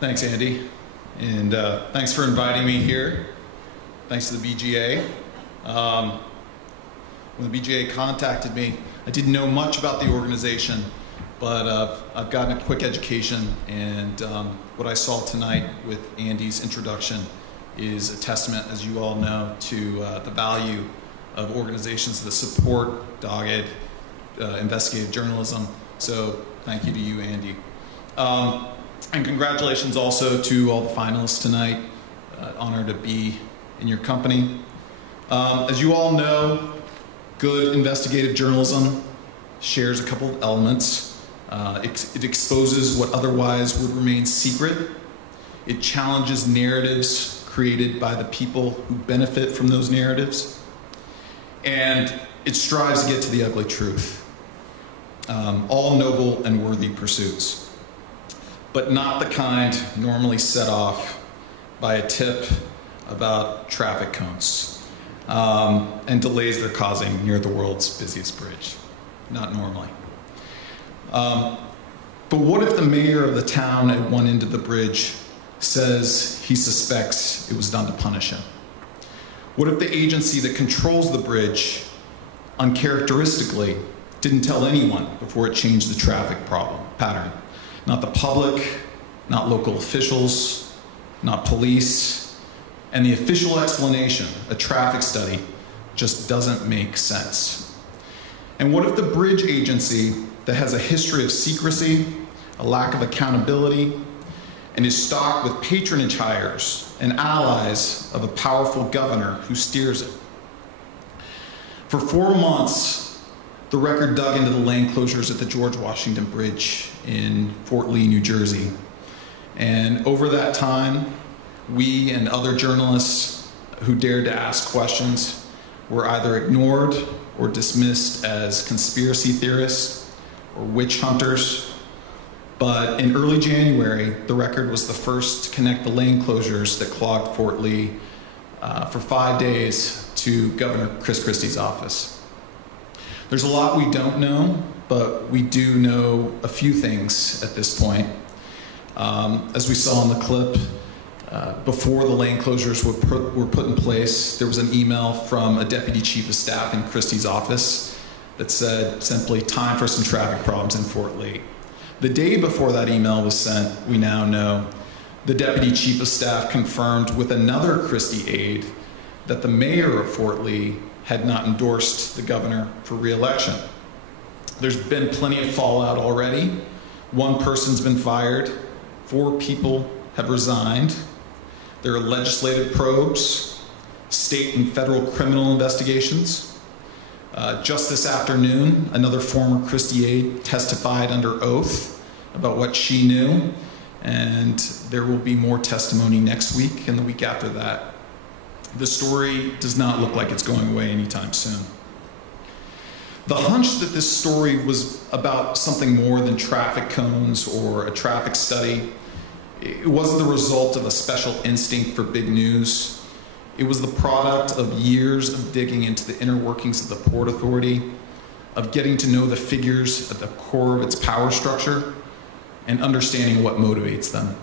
Thanks, Andy, and thanks for inviting me here. Thanks to the BGA. When the BGA contacted me, I didn't know much about the organization, but I've gotten a quick education, and what I saw tonight with Andy's introduction is a testament, as you all know, to the value of organizations that support dogged investigative journalism. So thank you to you, Andy. And congratulations also to all the finalists tonight. Honored to be in your company. As you all know, good investigative journalism shares a couple of elements. It exposes what otherwise would remain secret. It challenges narratives created by the people who benefit from those narratives. And it strives to get to the ugly truth. All noble and worthy pursuits, but not the kind normally set off by a tip about traffic cones and delays they're causing near the world's busiest bridge. Not normally. But what if the mayor of the town at one end of the bridge says he suspects it was done to punish him? What if the agency that controls the bridge uncharacteristically didn't tell anyone before it changed the traffic pattern? Not the public, not local officials, not police, and the official explanation, a traffic study, just doesn't make sense. And what if the bridge agency that has a history of secrecy, a lack of accountability, and is stocked with patronage hires and allies of a powerful governor who steers it? For 4 months, the record dug into the lane closures at the George Washington Bridge in Fort Lee, New Jersey. And over that time, we and other journalists who dared to ask questions were either ignored or dismissed as conspiracy theorists or witch hunters. But in early January, the record was the first to connect the lane closures that clogged Fort Lee for 5 days to Governor Chris Christie's office. There's a lot we don't know, but we do know a few things at this point. As we saw in the clip, before the lane closures were put in place, there was an email from a deputy chief of staff in Christie's office that said simply, "Time for some traffic problems in Fort Lee." The day before that email was sent, we now know, the deputy chief of staff confirmed with another Christie aide that the mayor of Fort Lee had not endorsed the governor for re-election. There's been plenty of fallout already. 1 person's been fired, 4 people have resigned. There are legislative probes, state and federal criminal investigations. Just this afternoon, another former Christie aide testified under oath about what she knew, and there will be more testimony next week and the week after that. The story does not look like it's going away anytime soon. The hunch that this story was about something more than traffic cones or a traffic study, it wasn't the result of a special instinct for big news. It was the product of years of digging into the inner workings of the Port Authority, of getting to know the figures at the core of its power structure, and understanding what motivates them.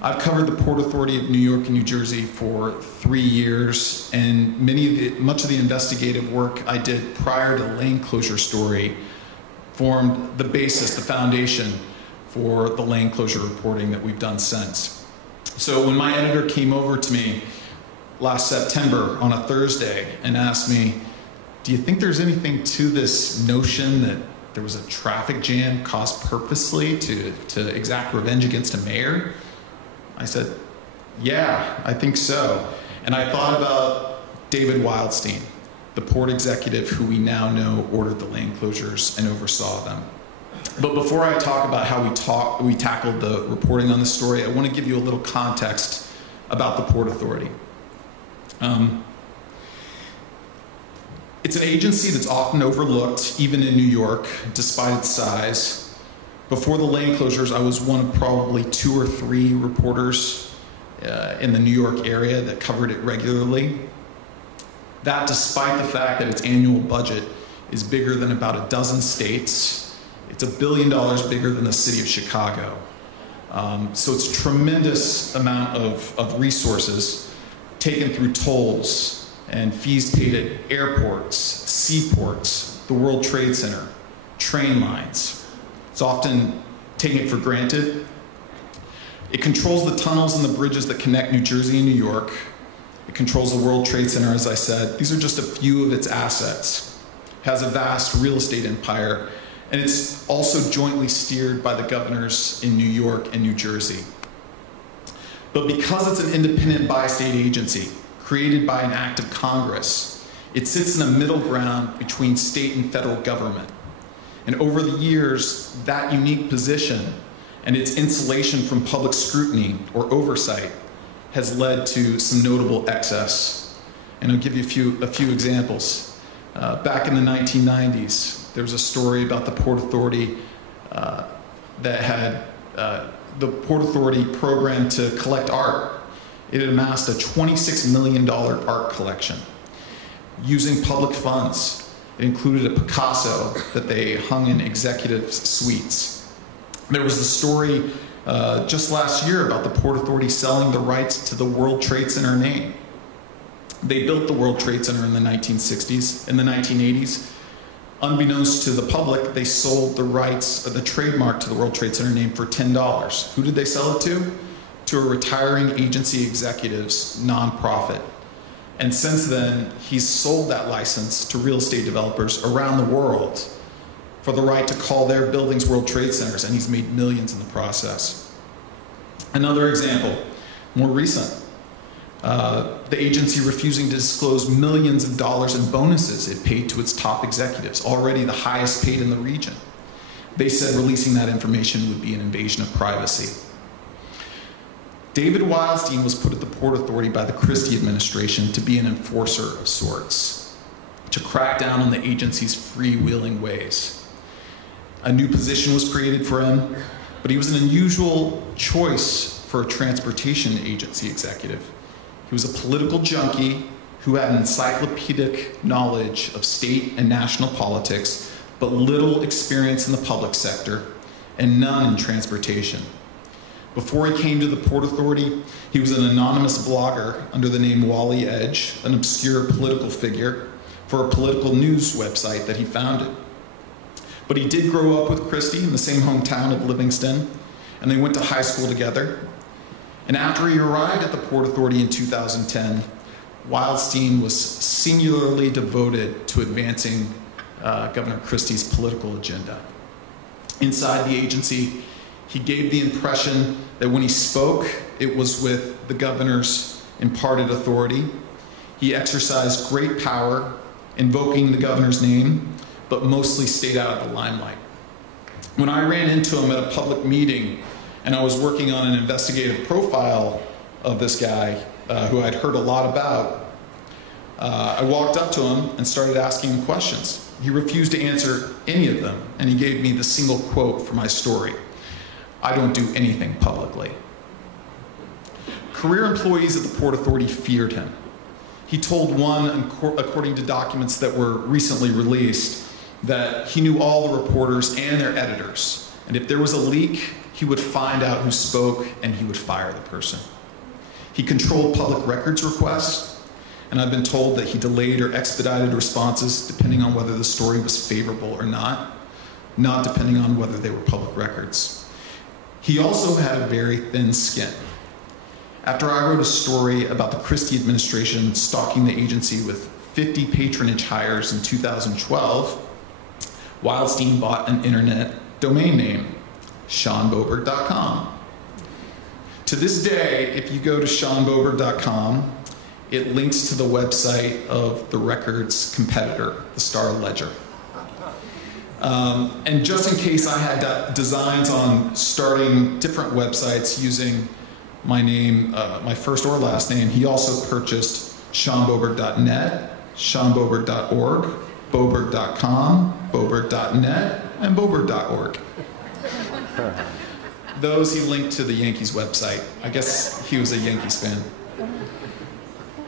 I've covered the Port Authority of New York and New Jersey for 3 years, and much of the investigative work I did prior to the lane closure story formed the basis, the foundation for the lane closure reporting that we've done since. So when my editor came over to me last September on a Thursday and asked me, "Do you think there's anything to this notion that there was a traffic jam caused purposely to exact revenge against a mayor?" I said, "Yeah, I think so." And I thought about David Wildstein, the port executive who we now know ordered the lane closures and oversaw them. But before I talk about how we tackled the reporting on this story, I want to give you a little context about the Port Authority. It's an agency that's often overlooked, even in New York, despite its size. Before the lane closures, I was one of probably 2 or 3 reporters in the New York area that covered it regularly. That despite the fact that its annual budget is bigger than about a dozen states. It's $1 billion bigger than the city of Chicago. So it's a tremendous amount of resources taken through tolls and fees paid at airports, seaports, the World Trade Center, train lines. It's often taken for granted. It controls the tunnels and the bridges that connect New Jersey and New York. It controls the World Trade Center, as I said. These are just a few of its assets. It has a vast real estate empire, and it's also jointly steered by the governors in New York and New Jersey. But because it's an independent bi-state agency created by an act of Congress, it sits in a middle ground between state and federal government. And over the years, that unique position and its insulation from public scrutiny or oversight has led to some notable excess. And I'll give you a few examples. Back in the 1990s, there was a story about the Port Authority that had the Port Authority program to collect art. It had amassed a $26 million art collection using public funds. It included a Picasso that they hung in executive suites. There was a story just last year about the Port Authority selling the rights to the World Trade Center name. They built the World Trade Center in the 1960s. In the 1980s, unbeknownst to the public, they sold the rights, the trademark to the World Trade Center name for $10. Who did they sell it to? To a retiring agency executive's nonprofit. And since then, he's sold that license to real estate developers around the world for the right to call their buildings World Trade Centers, and he's made millions in the process. Another example, more recent, the agency refusing to disclose millions of dollars in bonuses it paid to its top executives, already the highest paid in the region. They said releasing that information would be an invasion of privacy. David Wildstein was put at the Port Authority by the Christie administration to be an enforcer of sorts, to crack down on the agency's freewheeling ways. A new position was created for him, but he was an unusual choice for a transportation agency executive. He was a political junkie who had encyclopedic knowledge of state and national politics, but little experience in the public sector and none in transportation. Before he came to the Port Authority, he was an anonymous blogger under the name Wally Edge, an obscure political figure, for a political news website that he founded. But he did grow up with Christie in the same hometown of Livingston, and they went to high school together. And after he arrived at the Port Authority in 2010, Wildstein was singularly devoted to advancing Governor Christie's political agenda. Inside the agency, he gave the impression that when he spoke, it was with the governor's imparted authority. He exercised great power, invoking the governor's name, but mostly stayed out of the limelight. When I ran into him at a public meeting, and I was working on an investigative profile of this guy, who I'd heard a lot about, I walked up to him and started asking him questions. He refused to answer any of them, and he gave me the single quote for my story: "I don't do anything publicly." Career employees at the Port Authority feared him. He told one, according to documents that were recently released, that he knew all the reporters and their editors, and if there was a leak, he would find out who spoke and he would fire the person. He controlled public records requests, and I've been told that he delayed or expedited responses depending on whether the story was favorable or not depending on whether they were public records. He also had a very thin skin. After I wrote a story about the Christie administration stalking the agency with 50 patronage hires in 2012, Wildstein bought an internet domain name, ShawnBoburg.com. To this day, if you go to ShawnBoburg.com, it links to the website of the Record's competitor, the Star-Ledger. And just in case I had designs on starting different websites using my name, my first or last name, he also purchased ShawnBoburg.net, ShawnBoburg.org, Boburg.com, Boburg.net, and Boburg.org. Those he linked to the Yankees website. I guess he was a Yankees fan.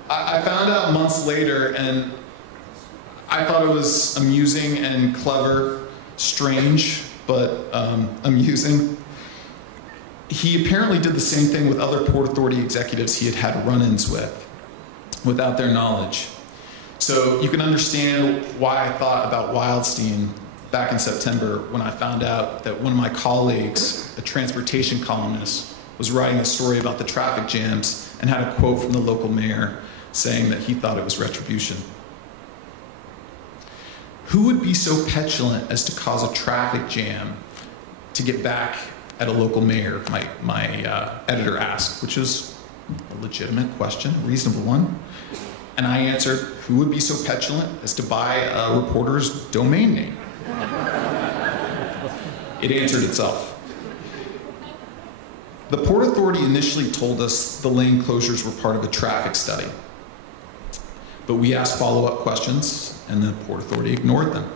I found out months later, and I thought it was amusing and clever, strange, but amusing. He apparently did the same thing with other Port Authority executives he had had run-ins with, without their knowledge. So you can understand why I thought about Wildstein back in September when I found out that one of my colleagues, a transportation columnist, was writing a story about the traffic jams and had a quote from the local mayor saying that he thought it was retribution. Who would be so petulant as to cause a traffic jam to get back at a local mayor, my editor asked, which was a legitimate question, a reasonable one. And I answered, who would be so petulant as to buy a reporter's domain name? It answered itself. The Port Authority initially told us the lane closures were part of a traffic study. But we asked follow-up questions, and the Port Authority ignored them.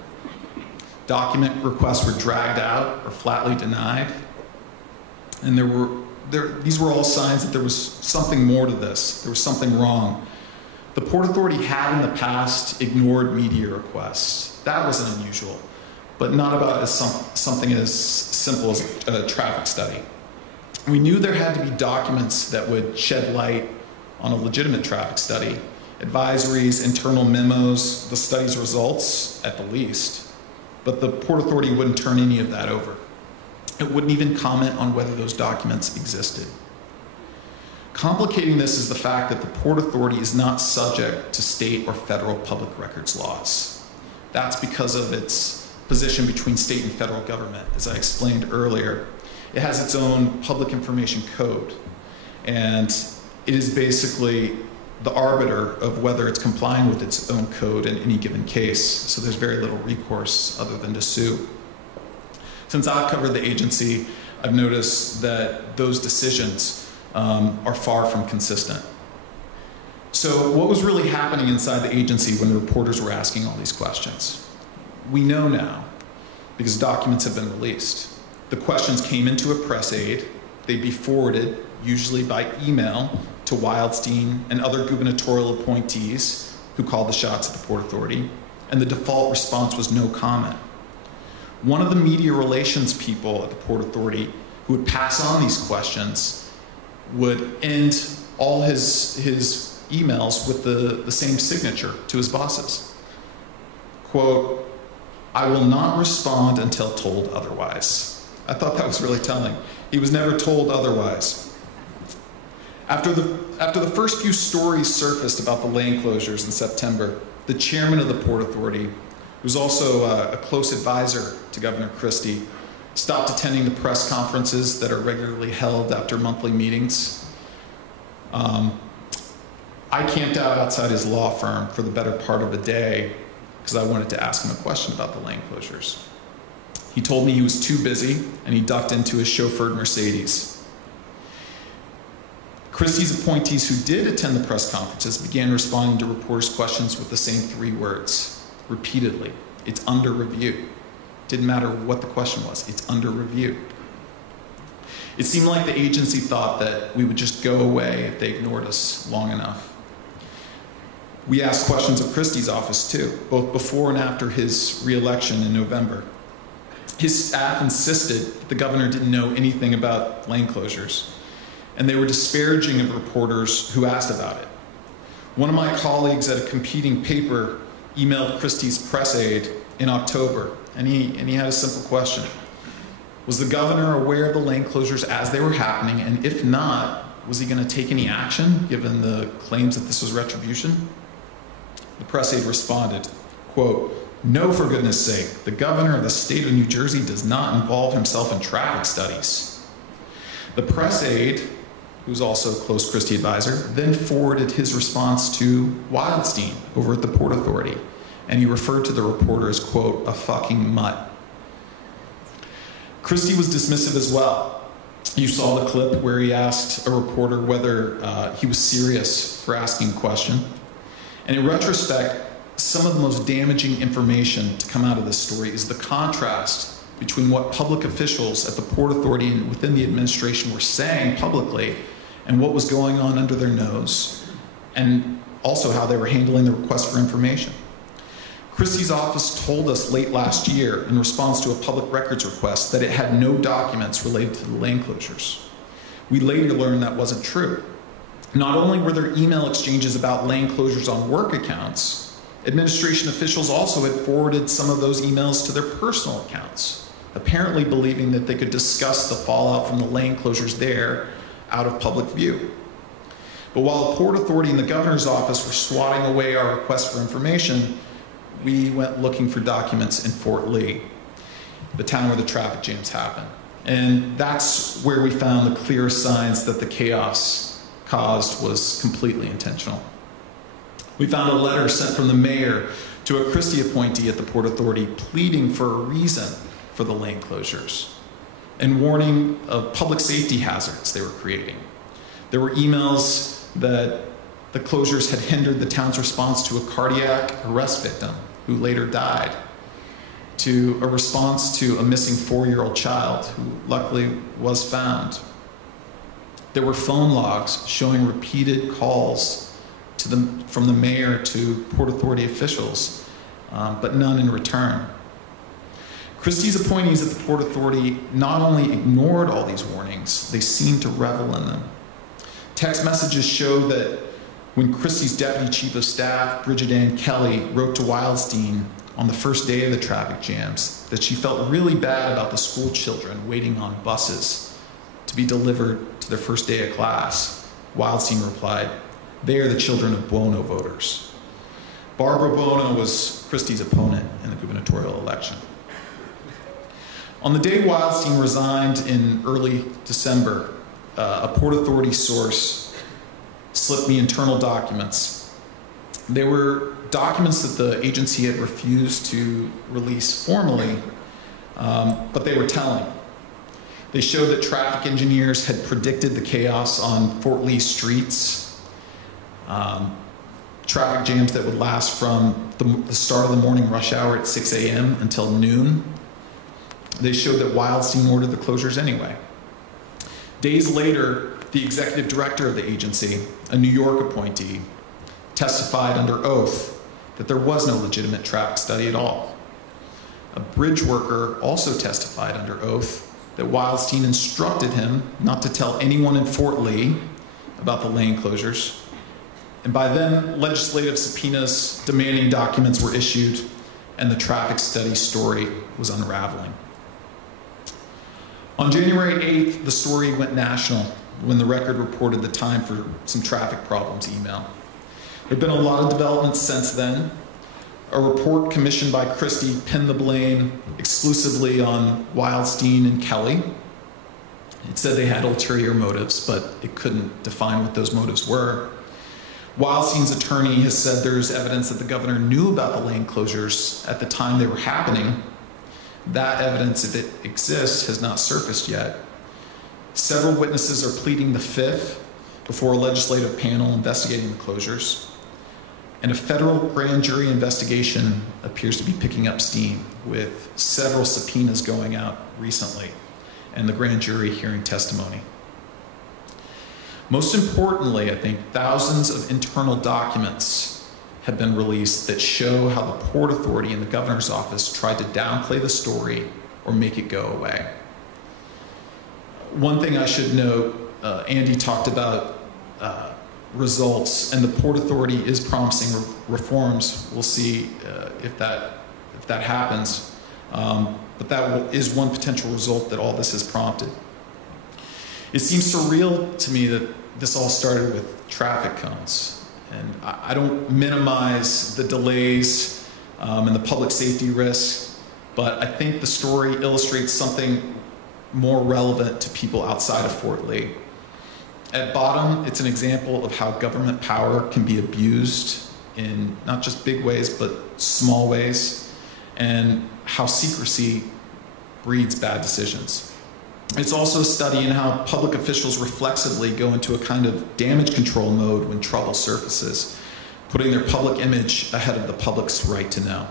Document requests were dragged out or flatly denied. And these were all signs that there was something more to this. There was something wrong. The Port Authority had in the past ignored media requests. That wasn't unusual, but not about something as simple as a traffic study. We knew there had to be documents that would shed light on a legitimate traffic study, advisories, internal memos, the study's results at the least, but the Port Authority wouldn't turn any of that over. It wouldn't even comment on whether those documents existed. Complicating this is the fact that the Port Authority is not subject to state or federal public records laws. That's because of its position between state and federal government. As I explained earlier, it has its own public information code, and it is basically the arbiter of whether it's complying with its own code in any given case, so there's very little recourse other than to sue. Since I've covered the agency, I've noticed that those decisions are far from consistent. So what was really happening inside the agency when the reporters were asking all these questions? We know now, because documents have been released. The questions came into a press aid. They'd be forwarded, usually by email, to Wildstein and other gubernatorial appointees who called the shots at the Port Authority, and the default response was no comment. One of the media relations people at the Port Authority who would pass on these questions would end all his emails with the same signature to his bosses. Quote, "I will not respond until told otherwise." I thought that was really telling. He was never told otherwise. After the first few stories surfaced about the lane closures in September, the chairman of the Port Authority, who's also a close advisor to Governor Christie, stopped attending the press conferences that are regularly held after monthly meetings. I camped out outside his law firm for the better part of a day because I wanted to ask him a question about the lane closures. He told me he was too busy, and he ducked into his chauffeured Mercedes. Christie's appointees who did attend the press conferences began responding to reporters' questions with the same 3 words, repeatedly. It's under review. Didn't matter what the question was, it's under review. It seemed like the agency thought that we would just go away if they ignored us long enough. We asked questions of Christie's office too, both before and after his re-election in November. His staff insisted that the governor didn't know anything about lane closures, and they were disparaging of reporters who asked about it. One of my colleagues at a competing paper emailed Christie's press aide in October, and he had a simple question. Was the governor aware of the lane closures as they were happening, and if not, was he going to take any action given the claims that this was retribution? The press aide responded, quote, "No, for goodness sake, the governor of the state of New Jersey does not involve himself in traffic studies." The press aide, who's also a close Christie advisor, then forwarded his response to Wildstein over at the Port Authority, and he referred to the reporter as, quote, "a fucking mutt." Christie was dismissive as well. You saw the clip where he asked a reporter whether he was serious for asking a question. And in retrospect, some of the most damaging information to come out of this story is the contrast between what public officials at the Port Authority and within the administration were saying publicly and what was going on under their nose, and also how they were handling the request for information. Christie's office told us late last year in response to a public records request that it had no documents related to the lane closures. We later learned that wasn't true. Not only were there email exchanges about lane closures on work accounts, administration officials also had forwarded some of those emails to their personal accounts, apparently believing that they could discuss the fallout from the lane closures there out of public view. But while the Port Authority and the governor's office were swatting away our request for information, we went looking for documents in Fort Lee, the town where the traffic jams happened. And that's where we found the clear signs that the chaos caused was completely intentional. We found a letter sent from the mayor to a Christie appointee at the Port Authority pleading for a reason for the lane closures and warning of public safety hazards they were creating. There were emails that the closures had hindered the town's response to a cardiac arrest victim who later died, to a response to a missing 4-year-old child who luckily was found. There were phone logs showing repeated calls from the mayor to Port Authority officials, but none in return. Christie's appointees at the Port Authority not only ignored all these warnings, they seemed to revel in them. Text messages show that when Christie's deputy chief of staff, Bridgegate Kelly, wrote to Wildstein on the first day of the traffic jams that she felt really bad about the school children waiting on buses to be delivered to their first day of class, Wildstein replied, "They are the children of Buono voters." Barbara Buono was Christie's opponent in the gubernatorial election. On the day Wildstein resigned in early December, a Port Authority source slipped me internal documents. They were documents that the agency had refused to release formally, but they were telling. They showed that traffic engineers had predicted the chaos on Fort Lee streets, traffic jams that would last from the start of the morning rush hour at 6 a.m. until noon. They showed that Wildstein ordered the closures anyway. Days later, the executive director of the agency, a New York appointee, testified under oath that there was no legitimate traffic study at all. A bridge worker also testified under oath that Wildstein instructed him not to tell anyone in Fort Lee about the lane closures. And by then, legislative subpoenas demanding documents were issued, and the traffic study story was unraveling. On January 8th, the story went national when the Record reported the time for some traffic problems email. There have been a lot of developments since then. A report commissioned by Christie pinned the blame exclusively on Wildstein and Kelly. It said they had ulterior motives, but it couldn't define what those motives were. Wildstein's attorney has said there's evidence that the governor knew about the lane closures at the time they were happening. That evidence, if it exists, has not surfaced yet. Several witnesses are pleading the fifth before a legislative panel investigating the closures. And a federal grand jury investigation appears to be picking up steam, with several subpoenas going out recently and the grand jury hearing testimony. Most importantly, I think thousands of internal documents have been released that show how the Port Authority and the governor's office tried to downplay the story or make it go away. One thing I should note, Andy talked about results, and the Port Authority is promising reforms. We'll see if that happens. But that is one potential result that all this has prompted. It seems surreal to me that this all started with traffic cones. And I don't minimize the delays and the public safety risks, but I think the story illustrates something more relevant to people outside of Fort Lee. At bottom, it's an example of how government power can be abused in not just big ways, but small ways, and how secrecy breeds bad decisions. It's also a study in how public officials reflexively go into a kind of damage control mode when trouble surfaces, putting their public image ahead of the public's right to know.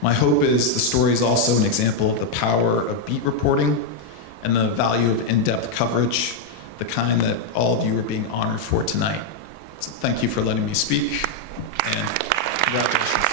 My hope is the story is also an example of the power of beat reporting and the value of in-depth coverage, the kind that all of you are being honored for tonight. So thank you for letting me speak, and congratulations.